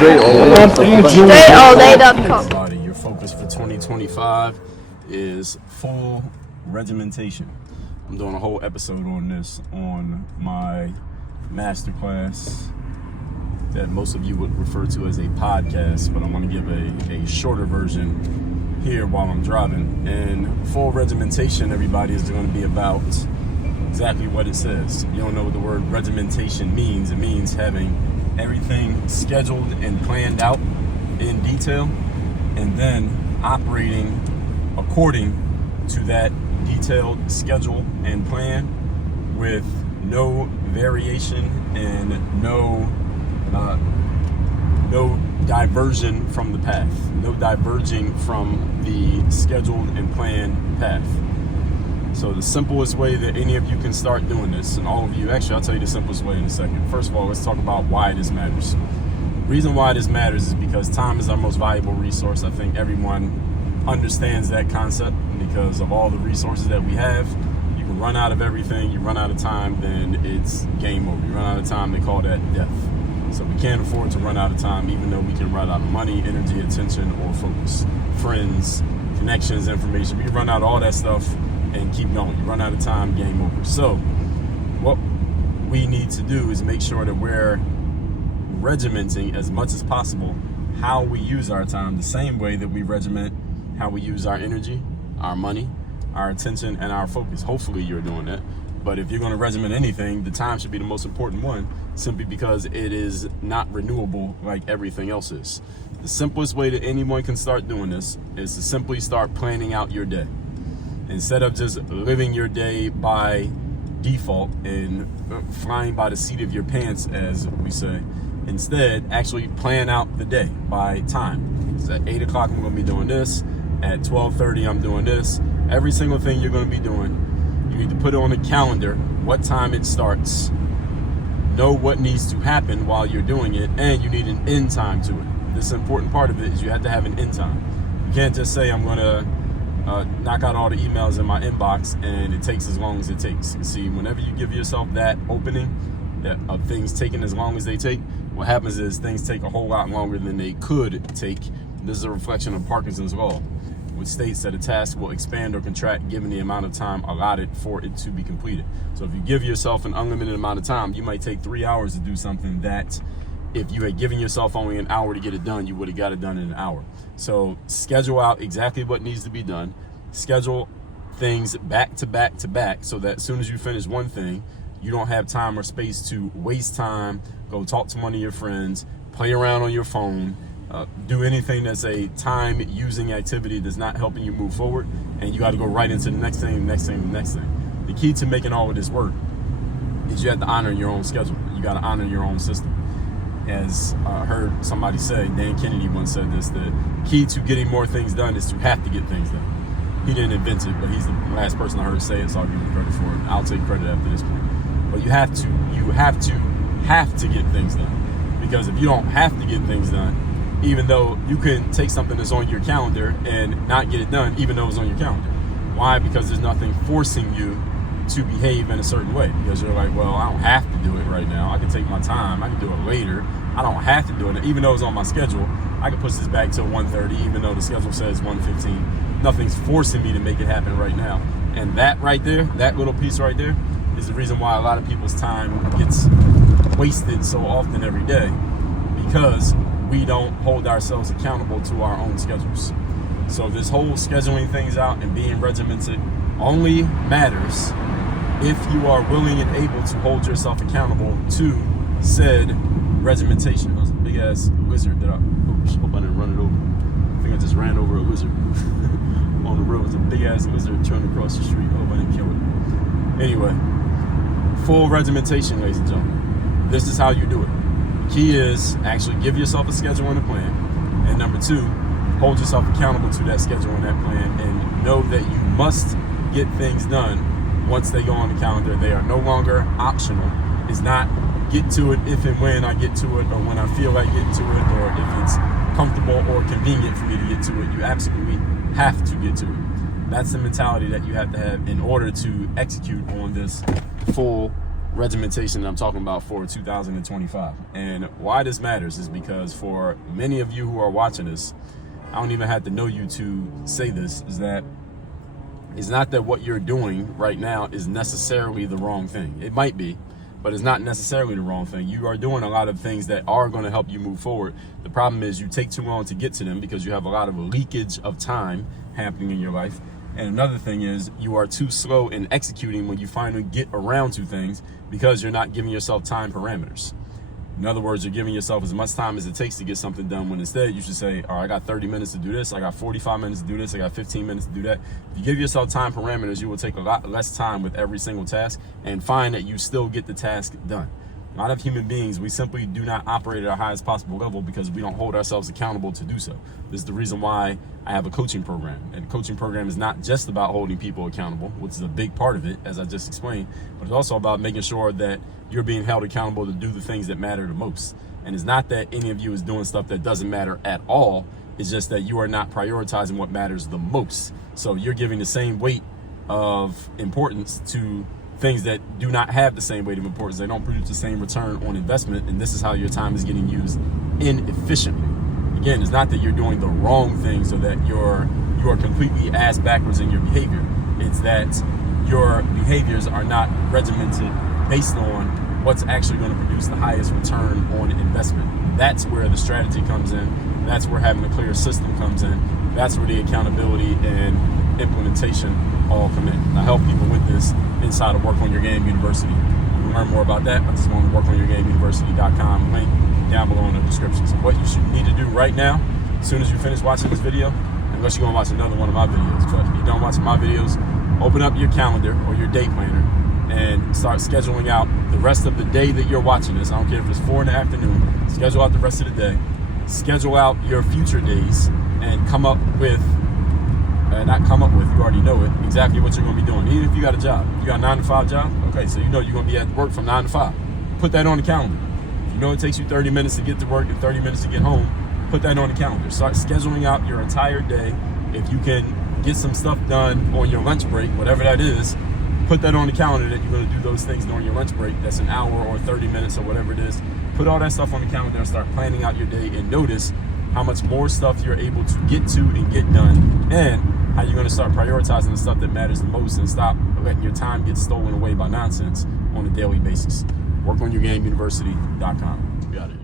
StraightallDay.com. Your focus for 2025 is full regimentation. I'm doing a whole episode on this on my masterclass that most of you would refer to as a podcast, but I'm going to give a shorter version here while I'm driving. And full regimentation, everybody, is going to be about exactly what it says. If you don't know what the word regimentation means, it means having everything scheduled and planned out in detail, and then operating according to that detailed schedule and plan with no variation and no diversion from the path, no diverging from the scheduled and planned path. So the simplest way that any of you can start doing this, and all of you, actually I'll tell you the simplest way in a second. First of all, let's talk about why this matters. The reason why this matters is because time is our most valuable resource. I think everyone understands that concept because of all the resources that we have. You can run out of everything, you run out of time, then it's game over. You run out of time, they call that death. So we can't afford to run out of time, even though we can run out of money, energy, attention, or focus. Friends, connections, information. We run out of all that stuff and keep going. You run out of time, game over. So what we need to do is make sure that we're regimenting as much as possible how we use our time, the same way that we regiment how we use our energy, our money, our attention, and our focus. Hopefully you're doing that. But if you're going to regiment anything, the time should be the most important one, simply because it is not renewable like everything else is. The simplest way that anyone can start doing this is to simply start planning out your day. Instead of just living your day by default and flying by the seat of your pants, as we say, instead actually plan out the day by time. So at 8 o'clock I'm going to be doing this, at 12:30 I'm doing this. Every single thing you're going to be doing, you need to put it on a calendar, what time it starts, know what needs to happen while you're doing it, and you need an end time to it. This important part of it is you have to have an end time. You can't just say I'm going to knock out all the emails in my inbox and it takes as long as it takes. You see, whenever you give yourself that opening of things taking as long as they take, what happens is things take a whole lot longer than they could take. This is a reflection of Parkinson's law, which states that a task will expand or contract given the amount of time allotted for it to be completed. So if you give yourself an unlimited amount of time, you might take 3 hours to do something that if you had given yourself only an hour to get it done, you would have got it done in an hour. So schedule out exactly what needs to be done. Schedule things back to back to back so that as soon as you finish one thing, you don't have time or space to waste time, go talk to one of your friends, play around on your phone, do anything that's a time-using activity that's not helping you move forward, and you got to go right into the next thing, the next thing, the next thing. The key to making all of this work is you have to honor your own schedule. You got to honor your own system. As I heard somebody say, Dan Kennedy once said this, the key to getting more things done is to have to get things done. He didn't invent it, but he's the last person I heard say it, so I'll give him credit for it. I'll take credit after this point. But you have to get things done. Because if you don't have to get things done, even though you can take something that's on your calendar and not get it done, even though it's on your calendar. Why? Because there's nothing forcing you to behave in a certain way. Because you're like, well, I don't have to do it right now. I can take my time. I can do it later. I don't have to do it. Even though it's on my schedule, I can push this back till 1:30, even though the schedule says 1:15. Nothing's forcing me to make it happen right now. And that right there, that little piece right there, is the reason why a lot of people's time gets wasted so often every day, because we don't hold ourselves accountable to our own schedules. So this whole scheduling things out and being regimented only matters if you are willing and able to hold yourself accountable to said regimentation. That was a big ass lizard that I hope I didn't run it over. I think I just ran over a lizard on the road. It was a big ass lizard trying to cross the street. I hope I didn't kill it. Anyway, full regimentation, ladies and gentlemen. This is how you do it. The key is actually give yourself a schedule and a plan. And number two, hold yourself accountable to that schedule and that plan, and know that you must get things done once they go on the calendar. They are no longer optional. It's not get to it if and when I get to it, or when I feel like getting to it, or if it's comfortable or convenient for me to get to it. You absolutely have to get to it. That's the mentality that you have to have in order to execute on this full regimentation that I'm talking about for 2025. And why this matters is because for many of you who are watching this, I don't even have to know you to say this, is that it's not that what you're doing right now is necessarily the wrong thing. It might be, but it's not necessarily the wrong thing. You are doing a lot of things that are going to help you move forward. The problem is you take too long to get to them because you have a lot of leakage of time happening in your life. And another thing is you are too slow in executing when you finally get around to things because you're not giving yourself time parameters. In other words, you're giving yourself as much time as it takes to get something done, when instead you should say, all right, I got 30 minutes to do this, I got 45 minutes to do this, I got 15 minutes to do that. If you give yourself time parameters, you will take a lot less time with every single task and find that you still get the task done. A lot of human beings, we simply do not operate at our highest possible level because we don't hold ourselves accountable to do so. This is the reason why I have a coaching program. And the coaching program is not just about holding people accountable, which is a big part of it, as I just explained, but it's also about making sure that you're being held accountable to do the things that matter the most. And it's not that any of you is doing stuff that doesn't matter at all. It's just that you are not prioritizing what matters the most. So you're giving the same weight of importance to things that do not have the same weight of importance. They don't produce the same return on investment, and this is how your time is getting used inefficiently. Again, it's not that you're doing the wrong thing so that you are completely ass backwards in your behavior. It's that your behaviors are not regimented based on what's actually going to produce the highest return on investment. That's where the strategy comes in. That's where having a clear system comes in. That's where the accountability and implementation all come in. I help people with this inside of Work on Your Game University. You can learn more about that by just going to workonyourgameuniversity.com. Link down below in the description. So what you should need to do right now, as soon as you finish watching this video, unless you're going to watch another one of my videos, but if you're done watching my videos, open up your calendar or your day planner and start scheduling out the rest of the day that you're watching this. I don't care if it's 4 in the afternoon, schedule out the rest of the day, schedule out your future days, and come up with, you already know it, exactly what you're going to be doing. Even if you got a job, you got a 9-to-5 job, okay, so you know you're going to be at work from 9 to 5. Put that on the calendar. If you know it takes you 30 minutes to get to work and 30 minutes to get home, put that on the calendar. Start scheduling out your entire day. If you can get some stuff done on your lunch break, whatever that is, put that on the calendar that you're going to do those things during your lunch break. That's an hour or 30 minutes or whatever it is. Put all that stuff on the calendar and start planning out your day, and notice how much more stuff you're able to get to and get done, and how you're going to start prioritizing the stuff that matters the most and stop letting your time get stolen away by nonsense on a daily basis. WorkOnYourGameUniversity.com. We got it.